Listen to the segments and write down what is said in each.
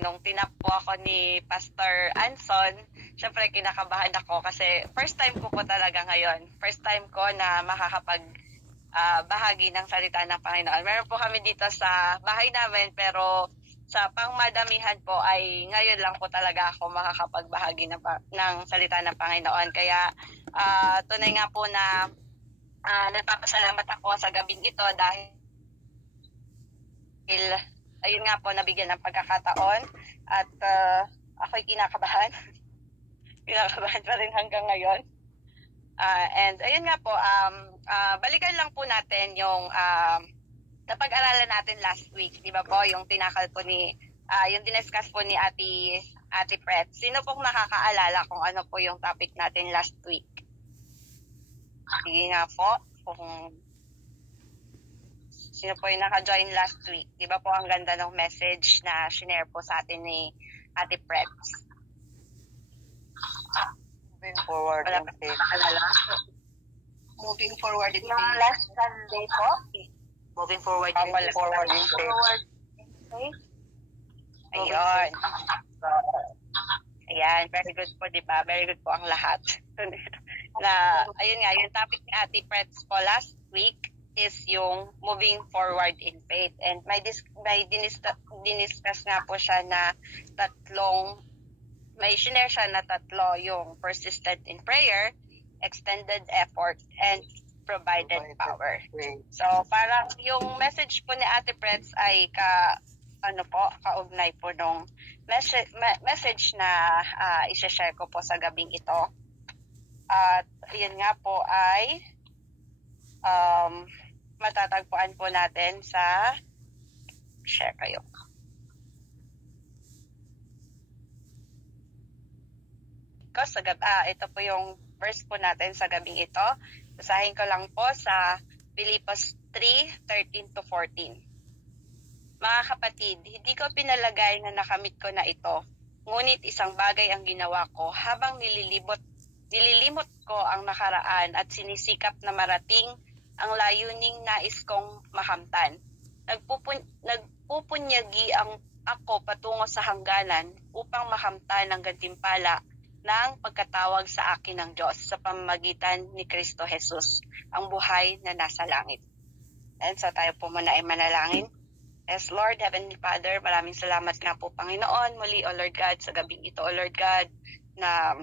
Nung tinap po ako ni Pastor Anson, syempre kinakabahan ako kasi first time ko po talaga ngayon. First time ko na makakapag bahagi ng salita ng Panginoon. Meron po kami dito sa bahay namin pero sa pangmadamihan po ay ngayon lang po talaga ako makakapagbahagi ng salita ng Panginoon. Kaya tunay nga po na nagpapasalamat ako sa gabing ito dahil ayun nga po, nabigyan ng pagkakataon at ako'y kinakabahan. Kinakabahan pa rin hanggang ngayon. And ayun nga po, balikan lang po natin yung napag-aralan natin last week. Di ba po, yung tinakal po yung diniscuss po ni Ate Pret. Sino pong nakakaalala kung ano po yung topic natin last week? Sige nga po, kung sino po yung naka-join last week. Di ba po ang ganda ng message na shinare po sa atin ni Ate Pret? Moving forward in faith. Moving forward in Yung faith. last Sunday po? Moving forward in faith. Forward in faith. Ayun. Ayan, very good po, di ba? Very good po ang lahat. Ayun nga, yung topic ni Ate Pret po last week is yung moving forward in faith. And may diniscuss nga po siya na may share siya na tatlo, yung persistent in prayer, extended effort, and provided power. So, parang yung message po ni Ate Pret ay kaugnay po nung message na i-share ko po sa gabing ito. At yun nga po ay matatagpuan po natin sa share kayo. Ito po yung verse po natin sa gabing ito. Basahin ko lang po sa Filipos 3:13-14. Mga kapatid, hindi ko pinalagay na nakamit ko na ito, ngunit isang bagay ang ginawa ko habang nililimot ko ang nakaraan at sinisikap na marating ang layuning nais kong makamtan. Nagpupunyagi ako patungo sa hangganan upang makamtan ang gantimpala ng pagkatawag sa akin ng Diyos sa pamamagitan ni Kristo Jesus, ang buhay na nasa langit. And so tayo po muna ay manalangin. Yes, Lord, Heavenly Father, maraming salamat nga po, Panginoon, muli, O Lord God, sa gabing ito, O Lord God, na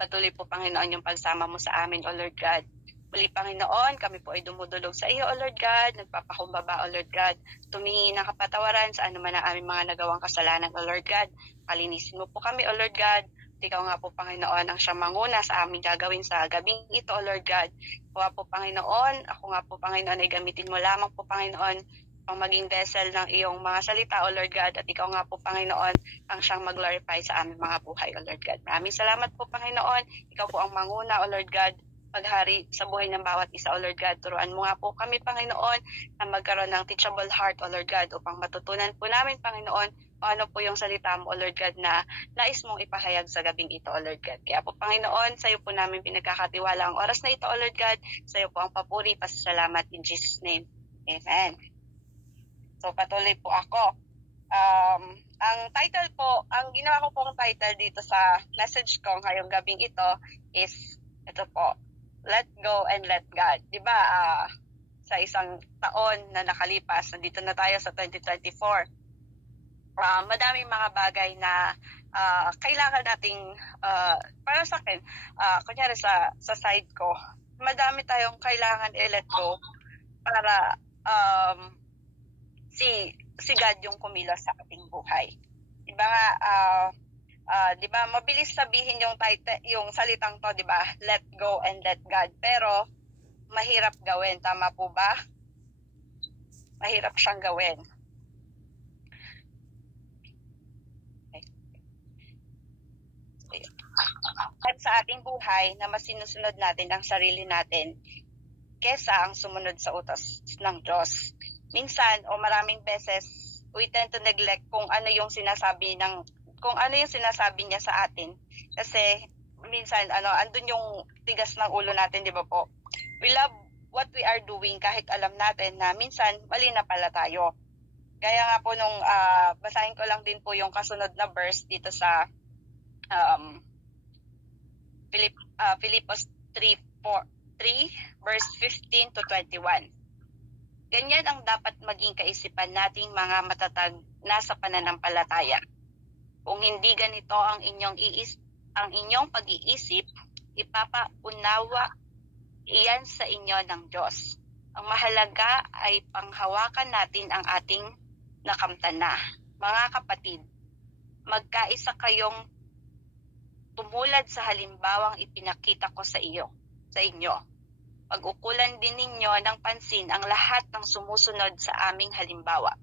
patuloy po, Panginoon, yung pagsama mo sa amin, O Lord God. Muli, Panginoon, kami po ay dumudulog sa iyo, O Lord God, nagpapakumbaba, O Lord God, tumingi ng kapatawaran sa anuman ang aming mga nagawang kasalanan, O Lord God. Palinisin mo po kami, O Lord God. Ikaw nga po, Panginoon, ang siyang manguna sa aming gagawin sa gabing ito, O Lord God. Ako po, Panginoon, ako nga po, Panginoon, ay gamitin mo lamang po, Panginoon, ang maging vessel ng iyong mga salita, O Lord God, at ikaw nga po, Panginoon, ang siyang mag-glorify sa aming mga buhay, O Lord God. Maraming salamat po, Panginoon. Ikaw po ang manguna, O Lord God, paghari sa buhay ng bawat isa, O Lord God. Turuan mo nga po kami, Panginoon, na magkaroon ng teachable heart, O Lord God, upang matutunan po namin, Panginoon, ano po yung salita mo, O Lord God, na nais mong ipahayag sa gabing ito, O Lord God. Kaya po, Panginoon, sa iyo po namin pinagkakatiwala ang oras na ito, O Lord God. Sa iyo po ang papuri, pasasalamat in Jesus' name. Amen. So, patuloy po ako. Ang title po, ang ginawa ko pong title dito sa message ko ngayong gabing ito is, ito po, Let Go and Let God. Diba, sa isang taon na nakalipas, nandito na tayo sa 2024. Madaming mga bagay na kailangan nating, para sa akin, kunyari sa side ko, madami tayong kailangan i-let go para si God yung kumilos sa ating buhay. Diba nga, diba, mabilis sabihin yung salitang to, diba? Let go and let God. Pero, mahirap gawin. Tama po ba? Mahirap siyang gawin. At sa ating buhay na mas sinusunod natin ang sarili natin kesa ang sumunod sa utos ng Diyos. Minsan o maraming beses we tend to neglect kung ano yung sinasabi niya sa atin. Kasi minsan andun yung tigas ng ulo natin, di ba po? We love what we are doing kahit alam natin na minsan mali na pala tayo. gaya nga po nung basahin ko lang din po yung kasunod na verse dito sa Philippos 3 verse 15 to 21. Ganyan ang dapat maging kaisipan nating mga matatag na sa pananampalataya. Kung hindi ganito ang inyong pag-iisip, ipapaunawa iyan sa inyo ng Diyos. Ang mahalaga ay panghawakan natin ang ating nakamtana. Mga kapatid, magkaisa kayong tumulad sa halimbawang ipinakita ko sa inyo. Pag-ukulan din ninyo ng pansin ang lahat ng sumusunod sa aming halimbawa.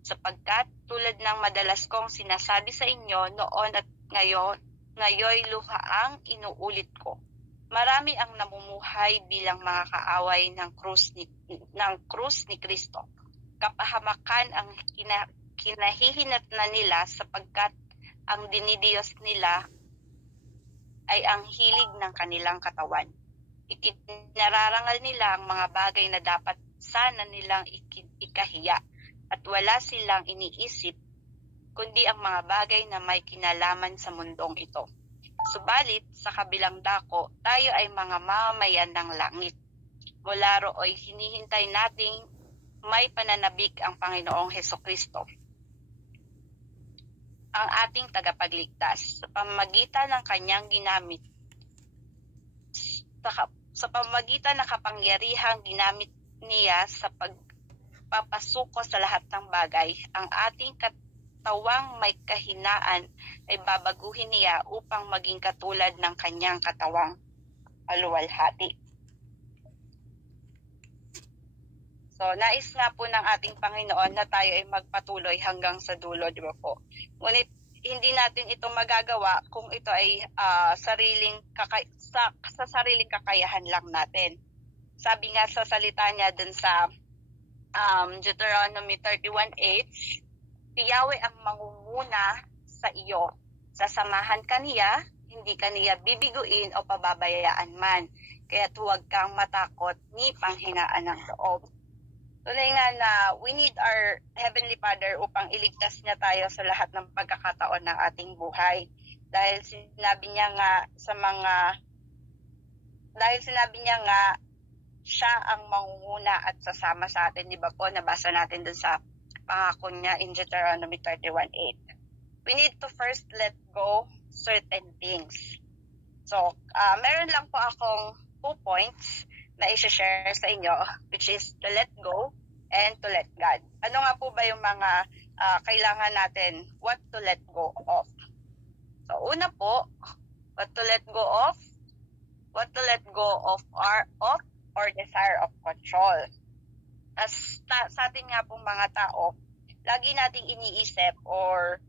Sapagkat tulad ng madalas kong sinasabi sa inyo noon at ngayoy luhaang inuulit ko. Marami ang namumuhay bilang mga kaaway ng krus ni Kristo. Kapahamakan ang kinahihinat na nila sapagkat ang dinidiyos nila ay ang hilig ng kanilang katawan. Ikinararangal nila ang mga bagay na dapat sana nilang ikahiya at wala silang iniisip kundi ang mga bagay na may kinalaman sa mundong ito. Subalit, sa kabilang dako, tayo ay mga mamamayan ng langit. Mula rooy hinihintay nating may pananabik ang Panginoong Hesukristo, ang ating tagapagligtas, sa pamamagitan ng kanyang ginamit, sa pamamagitan ng kapangyarihang ginamit niya sa pagpapasuko sa lahat ng bagay. Ang ating katawang may kahinaan ay babaguhin niya upang maging katulad ng kanyang katawang aluwalhati. So, nais nga po ng ating Panginoon na tayo ay magpatuloy hanggang sa dulo, di ba po? Ngunit hindi natin ito magagawa kung ito ay sa sariling kakayahan lang natin. Sabi nga sa salita niya dun sa Deuteronomy 31:8, si Yahweh ang mangunguna sa iyo. Sasamahan ka niya, hindi ka niya bibiguin o pababayaan man. Kaya't huwag kang matakot ni panghinaan ng loob. Tunay nga na we need our Heavenly Father upang iligtas niya tayo sa lahat ng pagkakataon ng ating buhay. Dahil sinabi niya nga siya ang mangunguna at sasama sa atin, di ba po? Nabasa natin dun sa pangako niya in Deuteronomy 31:8. We need to first let go certain things. So, meron lang po akong 2 points na i-share sa inyo, which is to let go and to let God. Ano nga po ba yung mga kailangan natin, what to let go of? So, una po, what to let go of or desire of control. Sa atin nga pong mga tao, lagi nating iniisip or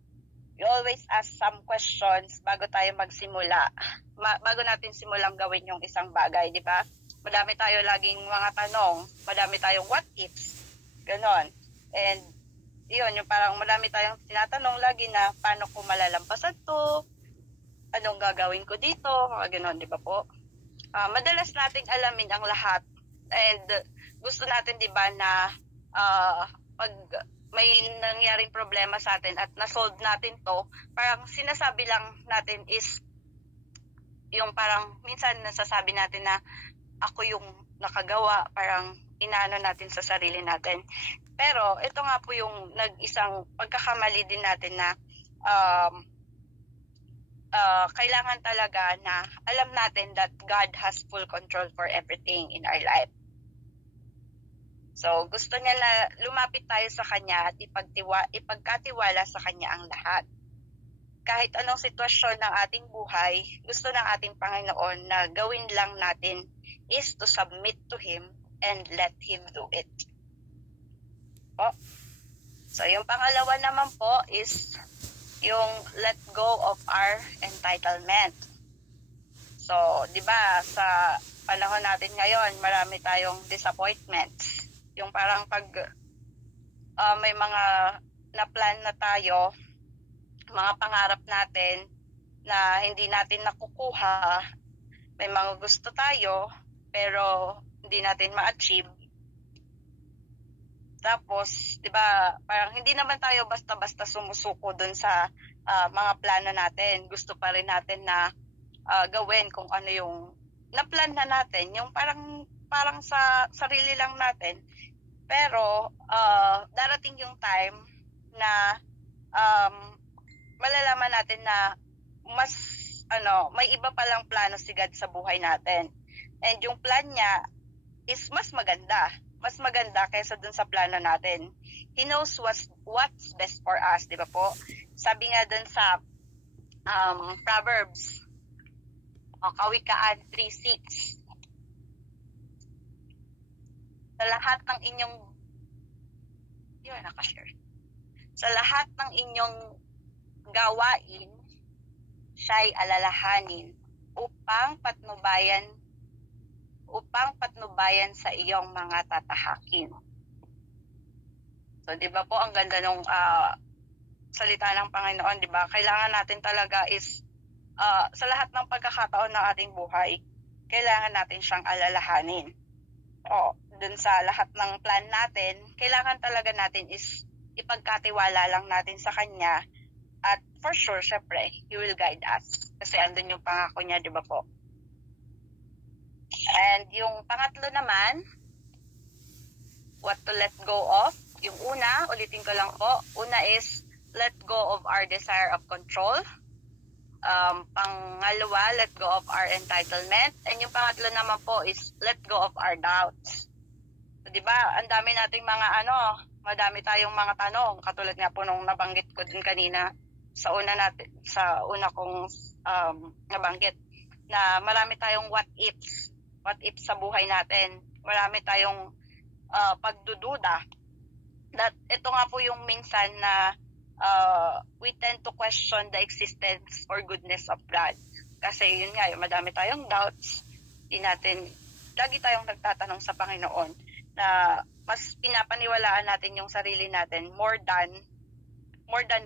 we always ask some questions bago tayo magsimula. Bago natin simulang gawin yung isang bagay, di ba? Madami tayo laging mga tanong, madami tayong what ifs, ganon. And yun, yung parang madami tayong tinatanong lagi na paano ko malalampasan to, anong gagawin ko dito, mga ganon, di ba po? Madalas nating alamin ang lahat and gusto natin, di ba, na pag may nangyaring problema sa atin at na-solve natin to, parang sinasabi lang natin is yung parang minsan nasasabi natin na ako yung nakagawa, parang inaano natin sa sarili natin. Pero ito nga po yung nag-isang pagkakamali din natin na kailangan talaga na alam natin that God has full control for everything in our life. So, gusto niya na lumapit tayo sa Kanya at ipagkatiwala sa Kanya ang lahat. Kahit anong sitwasyon ng ating buhay, gusto ng ating Panginoon na gawin lang natin is to submit to Him and let Him do it. So, yung pangalawa naman po is yung let go of our entitlement. So, di ba, sa panahon natin ngayon, marami tayong disappointments. Yung parang pag may mga na-plan na tayo, mga pangarap natin na hindi natin nakukuha, may mga gusto tayo, pero hindi natin ma-achieve. Tapos, di ba, parang hindi naman tayo basta-basta sumusuko dun sa mga plano natin. Gusto pa rin natin na gawin kung ano yung na-plan na natin, yung parang sa sarili lang natin. Pero, darating yung time na malalaman natin na mas, may iba palang plano si God sa buhay natin. And yung plan niya is mas maganda kaysa dun sa plano natin. He knows what's best for us, di ba po? Sabi nga dun sa Proverbs, Kawikaan 3:6. Sa lahat ng inyong Sa lahat ng inyong gawain, siya'y alalahanin upang patnubayan sa iyong mga tatahakin. So, di ba po, ang ganda nung salita ng Panginoon, di ba? Kailangan natin talaga is, sa lahat ng pagkakataon ng ating buhay, kailangan natin siyang alalahanin. Dun sa lahat ng plan natin, kailangan talaga natin is ipagkatiwala lang natin sa Kanya. At for sure, syempre, He will guide us. Kasi andun yung pangako niya, di ba po? And yung pangatlo naman, what to let go of. Yung una, ulitin ko lang po, una is let go of our desire of control. Pangalawa, let go of our entitlement. And yung pangatlo naman po is let go of our doubts. So, diba, ang dami nating madami tayong mga tanong. Katulad nga po nung nabanggit ko din kanina sa una kong nabanggit na marami tayong what ifs sa buhay natin. Marami tayong pagdududa. Ito nga po yung minsan na we tend to question the existence or goodness of God. Kasi yun nga, madami tayong doubts. Lagi tayong nagtatanong sa Panginoon na mas pinapaniwalaan natin yung sarili natin more than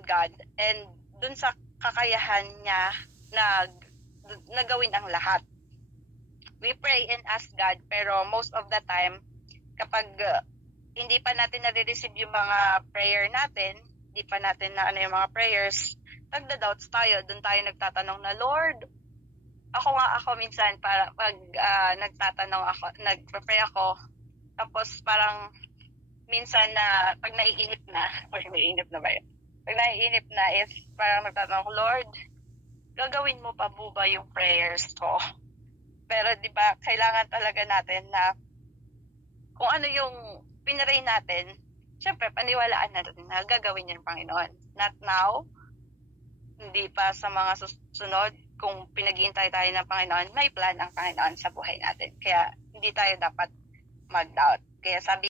God. And dun sa kakayahan niya na gawin ang lahat. We pray and ask God, pero most of the time, kapag hindi pa natin nare-receive yung mga prayer natin, hindi pa natin na yung mga prayers, nagda-doubts tayo, dun tayo nagtatanong na, Lord, ako minsan, pag nagpapray ako, tapos parang minsan na pag naiinip na, Pag naiinip na is parang nagtatanong, Lord, gagawin mo pa ba yung prayers ko? Pero di ba kailangan talaga natin na kung ano yung pinaray natin, syempre paniwalaan natin na gagawin niya ng Panginoon. Not now, hindi pa sa mga susunod, kung pinag-iintay tayo ng Panginoon, may plan ang Panginoon sa buhay natin. Kaya hindi tayo dapat mag-doubt. Kaya sabi